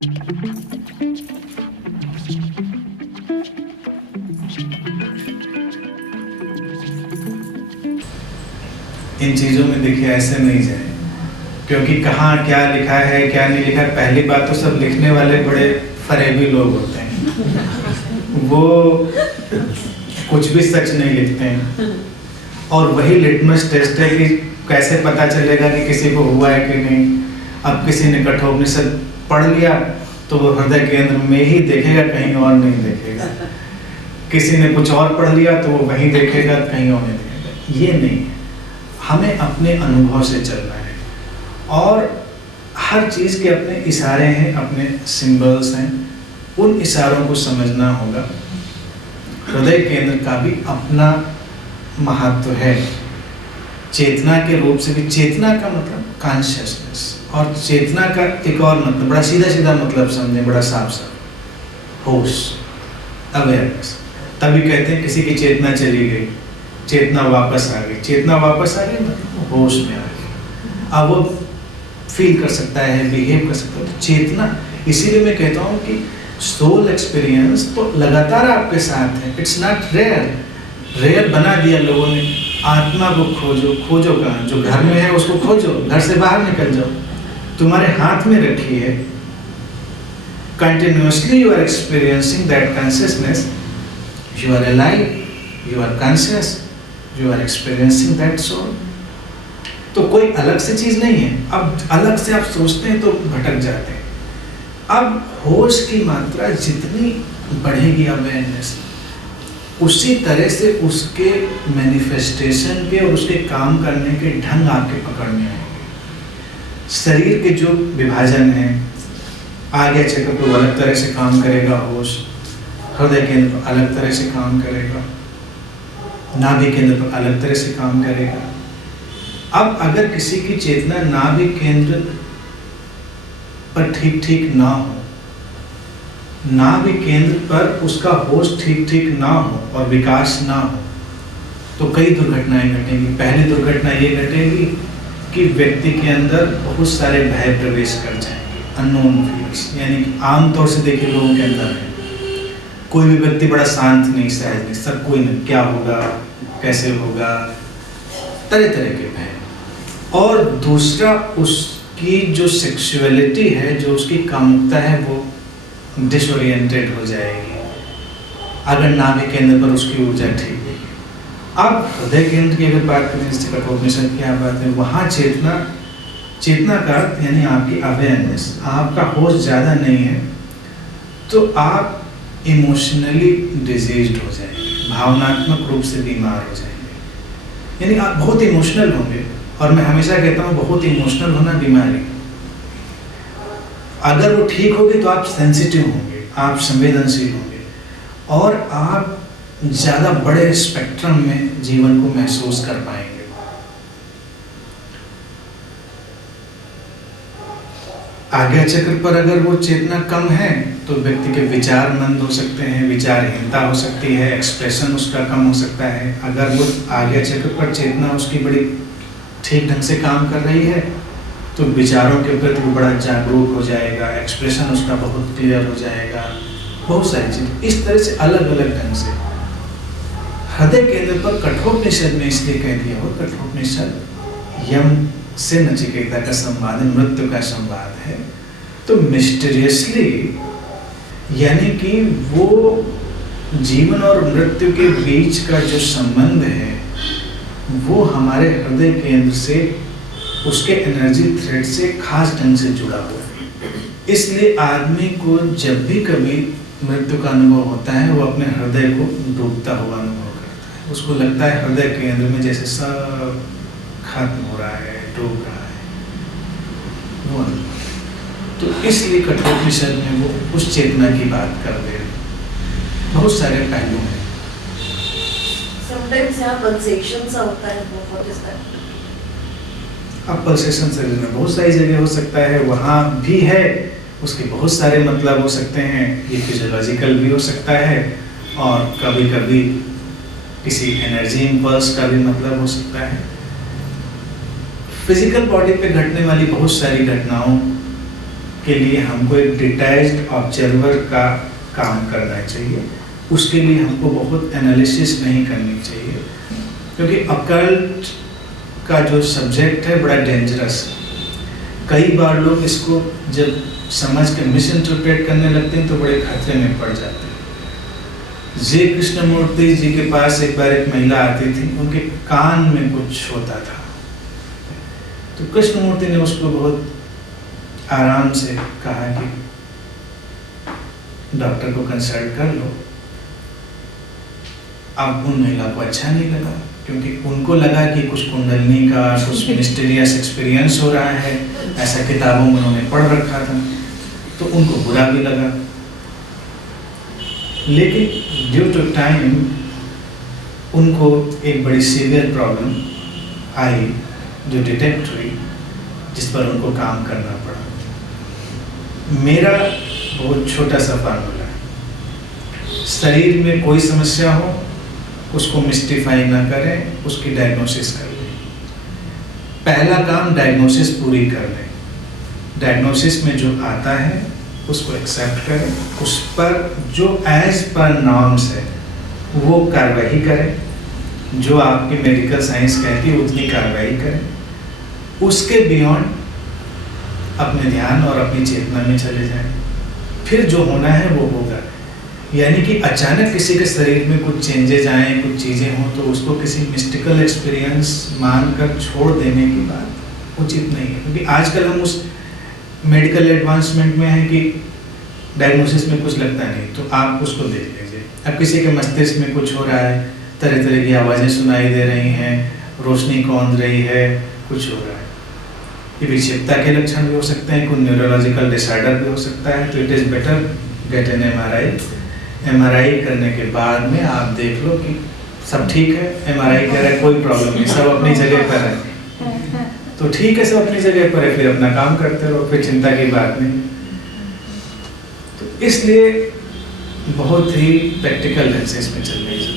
इन चीज़ों में देखिए ऐसे नहीं जाए, क्योंकि कहाँ क्या लिखा है क्या नहीं लिखा है। पहली बात तो सब लिखने वाले बड़े फरेबी लोग होते हैं, वो कुछ भी सच नहीं लिखते हैं। और वही लिटमस टेस्ट है कि कैसे पता चलेगा कि किसी को हुआ है कि नहीं। अब किसी ने कठोपनिषद पढ़ लिया तो वो हृदय केंद्र में ही देखेगा, कहीं और नहीं देखेगा। किसी ने कुछ और पढ़ लिया तो वो वहीं देखेगा, कहीं और नहीं देखेगा। ये नहीं है, हमें अपने अनुभव से चलना है। और हर चीज़ के अपने इशारे हैं, अपने सिंबल्स हैं, उन इशारों को समझना होगा। हृदय केंद्र का भी अपना महत्व है। चेतना के रूप से भी, चेतना का मतलब कॉन्शियसनेस, और चेतना का एक और मतलब बड़ा सीधा सीधा मतलब समझें, बड़ा साफ साफ, होश, अवेयरनेस। तभी कहते हैं किसी की चेतना चली गई, चेतना वापस आ गई। चेतना वापस आ गई मतलब होश में आ गई, अब वो फील कर सकता है, बिहेव कर सकता है। तो चेतना, इसीलिए मैं कहता हूँ कि सोल एक्सपीरियंस तो लगातार आपके साथ है। इट्स नॉट रेयर, रेयर बना दिया लोगों ने। आत्मा को खोजो, खोजो कहाँ? जो घर में है उसको खोजो, घर से बाहर निकल जाओ, तुम्हारे हाथ में रखी है। Continuously you are experiencing that consciousness, you are alive, you are conscious, you are experiencing that soul. तो कोई अलग से चीज नहीं है। अब अलग से आप सोचते हैं तो भटक जाते हैं। अब होश की मात्रा जितनी बढ़ेगी अवेयरनेस, उसी तरह से उसके मैनिफेस्टेशन के और उसके काम करने के ढंग आपके पकड़ने आएंगे। शरीर के जो विभाजन है, आगे चक्र पर अलग तरह से काम करेगा होश, हृदय केंद्र पर अलग तरह से काम करेगा, नाभि केंद्र पर अलग तरह से काम करेगा। अब अगर किसी की चेतना नाभि केंद्र पर ठीक ठीक ना हो, नाभि केंद्र पर उसका होश ठीक ठीक ना हो और विकास ना हो, तो कई दुर्घटनाएं घटेंगी। पहली दुर्घटना ये घटेगी कि व्यक्ति के अंदर बहुत सारे भय प्रवेश कर जाएंगे, अननोन फियर्स। यानी कि आमतौर से देखिए लोगों के अंदर है, कोई भी व्यक्ति बड़ा शांत नहीं, सहज नहीं, सब कोई नहीं, क्या होगा, कैसे होगा, तरह तरह के भय। और दूसरा, उसकी जो सेक्सुअलिटी है, जो उसकी कामुकता है, वो डिसोरिएंटेड हो जाएगी अगर नाभि केंद्र पर उसकी ऊर्जा ठीक है। अब हृदय केंद्र की अगर बात करें, इससे कठोपनिषद की क्या बात है, वहाँ चेतना, चेतना का यानी आपकी अवेयरनेस, आपका होश ज़्यादा नहीं है तो आप इमोशनली डिजीज्ड हो जाएंगे, भावनात्मक रूप से बीमार हो जाएंगे। यानी आप बहुत इमोशनल होंगे। और मैं हमेशा कहता हूँ बहुत इमोशनल होना बीमारी। अगर वो ठीक होगी तो आप सेंसिटिव होंगे, आप संवेदनशील होंगे, और आप ज़्यादा बड़े स्पेक्ट्रम में जीवन को महसूस कर पाएंगे। आज्ञा चक्र पर अगर वो चेतना कम है तो व्यक्ति के विचार मंद हो सकते हैं, विचारहीनता हो सकती है, एक्सप्रेशन उसका कम हो सकता है। अगर वो आज्ञा चक्र पर चेतना उसकी बड़ी ठीक ढंग से काम कर रही है तो विचारों के प्रति वो बड़ा जागरूक हो जाएगा, एक्सप्रेशन उसका बहुत क्लियर हो जाएगा, बहुत सारी चीज़ इस तरह से अलग अलग ढंग से। हृदय केंद्र पर कठोपनिषद में इसलिए कह दिया हो, कठोपनिषद यम से नचिकेता का संवाद है, मृत्यु का संवाद है। तो मिस्टीरियसली, यानी कि वो जीवन और मृत्यु के बीच का जो संबंध है वो हमारे हृदय केंद्र से, उसके एनर्जी थ्रेड से खास ढंग से जुड़ा हुआ है। इसलिए आदमी को जब भी कभी मृत्यु का अनुभव होता है वो अपने हृदय को डूबता हुआ अनुभव करता है। उसको लगता है हृदय केंद्र में जैसे सब खत्म हो रहा है, डूब रहा है वो अनुभव। तो इसलिए कठोपनिषद में वो उस चेतना की बात कर रहे हैं। बहुत सारे पहलू हैं। Sometimes यहाँ pulsation सा होता है, what is that? अब पल्सेशन शरीर में बहुत सारी जगह हो सकता है, वहाँ भी है, उसके बहुत सारे मतलब हो सकते हैं। ये फिजियोलॉजिकल भी हो सकता है और कभी कभी किसी एनर्जी इम्पल्स का भी मतलब हो सकता है। फिजिकल बॉडी पे घटने वाली बहुत सारी घटनाओं के लिए हमको एक डिटैच्ड ऑब्जर्वर का काम करना चाहिए। उसके लिए हमको बहुत एनालिसिस नहीं करनी चाहिए, क्योंकि अकल्ट का जो सब्जेक्ट है बड़ा डेंजरस है। कई बार लोग इसको जब समझ के मिस इंटरप्रेट करने लगते हैं तो बड़े खतरे में पड़ जाते हैं। जे कृष्णमूर्ति जी के पास एक बार एक महिला आती थी, उनके कान में कुछ होता था, तो कृष्णमूर्ति ने उसको बहुत आराम से कहा कि डॉक्टर को कंसल्ट कर लो। अब उन महिला को अच्छा नहीं लगा, क्योंकि उनको लगा कि कुछ कुंडलनी का कुछ मिस्टीरियस एक्सपीरियंस हो रहा है, ऐसा किताबों में उन्होंने पढ़ रखा था, तो उनको बुरा भी लगा। लेकिन ड्यू टू टाइम उनको एक बड़ी सीवियर प्रॉब्लम आई जो डिटेक्ट हुई, जिस पर उनको काम करना पड़ा। मेरा बहुत छोटा सा फार्मूला है, शरीर में कोई समस्या हो उसको मिस्टिफाई ना करें, उसकी डायग्नोसिस कर लें। पहला काम डायग्नोसिस पूरी कर लें। डायग्नोसिस में जो आता है उसको एक्सेप्ट करें, उस पर जो एज पर नॉर्म्स है वो कार्रवाई करें, जो आपकी मेडिकल साइंस कहती है उतनी कार्रवाई करें। उसके बियॉन्ड अपने ध्यान और अपनी चेतना में चले जाएं, फिर जो होना है वो होगा। यानी कि अचानक किसी के शरीर में कुछ चेंजेज आए, कुछ चीज़ें हों, तो उसको किसी मिस्टिकल एक्सपीरियंस मानकर छोड़ देने की बात उचित नहीं है, क्योंकि आजकल हम उस मेडिकल एडवांसमेंट में है कि डायग्नोसिस में कुछ लगता नहीं, तो आप उसको देख लीजिए। अब किसी के मस्तिष्क में कुछ हो रहा है, तरह तरह की आवाज़ें सुनाई दे रही हैं, रोशनी कौंध रही है, कुछ हो रहा है, ये विक्षिप्तता के लक्षण भी हो सकते हैं, कोई न्यूरोलॉजिकल डिसऑर्डर भी हो सकता है। तो it is better get an MRI करने के बाद में आप देख लो कि सब ठीक है। एमआरआई कह रहा है कोई प्रॉब्लम नहीं, सब अपनी जगह पर है, तो ठीक है, सब अपनी जगह पर है, फिर अपना काम करते रहो, फिर चिंता की बात नहीं। तो इसलिए बहुत ही प्रैक्टिकल लेंसेज में चल रही है।